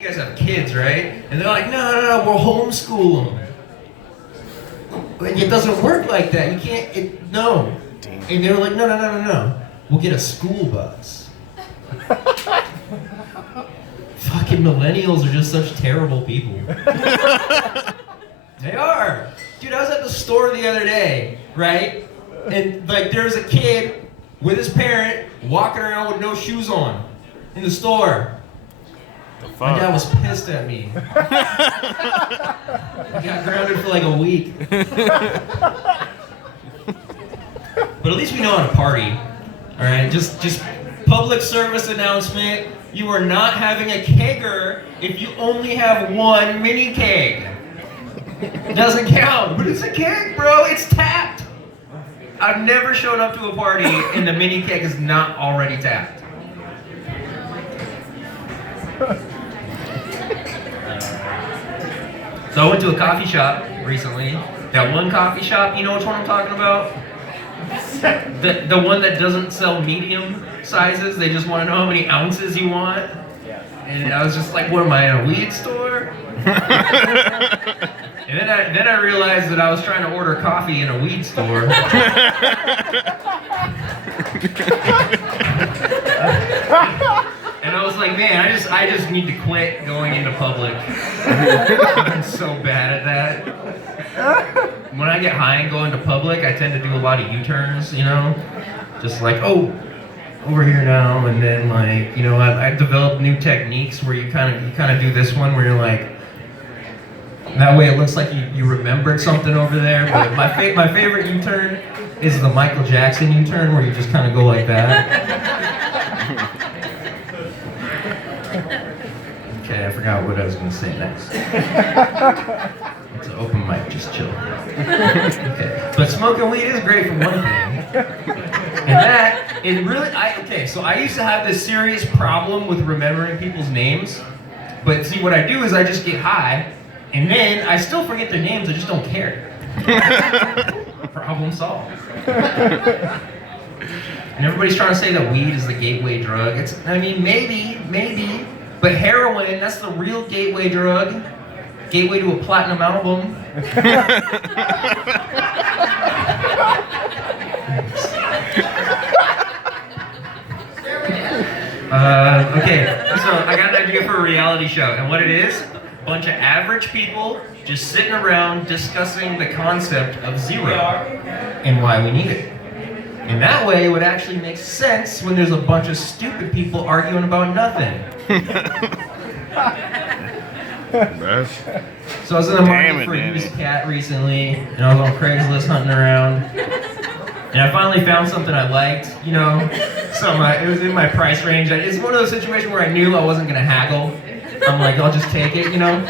You guys have kids, right? And they're like, no, we'll homeschool them. But it doesn't work like that. You can't, no. And they were like, no. We'll get a school bus. Fucking millennials are just such terrible people. They are. Dude, I was at the store the other day, right? And like there's a kid with his parent walking around with no shoes on in the store. My dad was pissed at me. I got grounded for like a week. But at least we know how to party. Alright, just public service announcement. You are not having a kegger if you only have one mini keg. It doesn't count, but it's a keg, bro. It's tapped. I've never shown up to a party and the mini keg is not already tapped. So I went to a coffee shop recently. That one coffee shop, you know which one I'm talking about? The one that doesn't sell medium sizes. They just want to know how many ounces you want. And I was just like, what am I, in a weed store? And then I realized that I was trying to order coffee in a weed store. And I was like, man, I just need to quit going into public. I'm so bad at that. When I get high and go into public, I tend to do a lot of U-turns, you know? Just like, oh, over here now, and then like, you know, I've developed new techniques where you kind of do this one where you're like, that way it looks like you remembered something over there. But my favorite U-turn is the Michael Jackson U-turn where you just kind of go like that. Okay, I forgot what I was going to say next. It's an open mic, just chill. Okay, but smoking weed is great for one thing. And that, it really, so I used to have this serious problem with remembering people's names. But see, what I do is I just get high, and then I still forget their names, I just don't care. Problem solved. And everybody's trying to say that weed is the gateway drug. Maybe, but heroin, that's the real gateway drug. Gateway to a platinum album. Okay, so I got an idea for a reality show, and what it is, a bunch of average people just sitting around discussing the concept of zero and why we need it. And that way it would actually make sense when there's a bunch of stupid people arguing about nothing. So I was in the market for a used cat recently, and I was on Craigslist hunting around. And I finally found something I liked, you know, it was in my price range. It's one of those situations where I knew I wasn't gonna haggle. I'm like, I'll just take it, you know?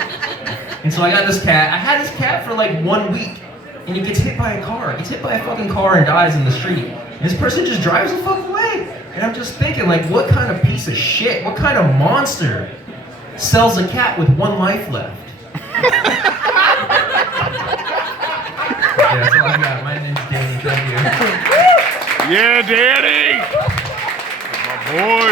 And so I got this cat. I had this cat for like 1 week, and he gets hit by a car. He gets hit by a fucking car and dies in the street. And this person just drives the fuck away. And I'm just thinking, like, what kind of piece of shit, what kind of monster sells a cat with 1 life left? Yeah, that's all I got. My name's Danny. Thank you. Yeah, Danny! My boy.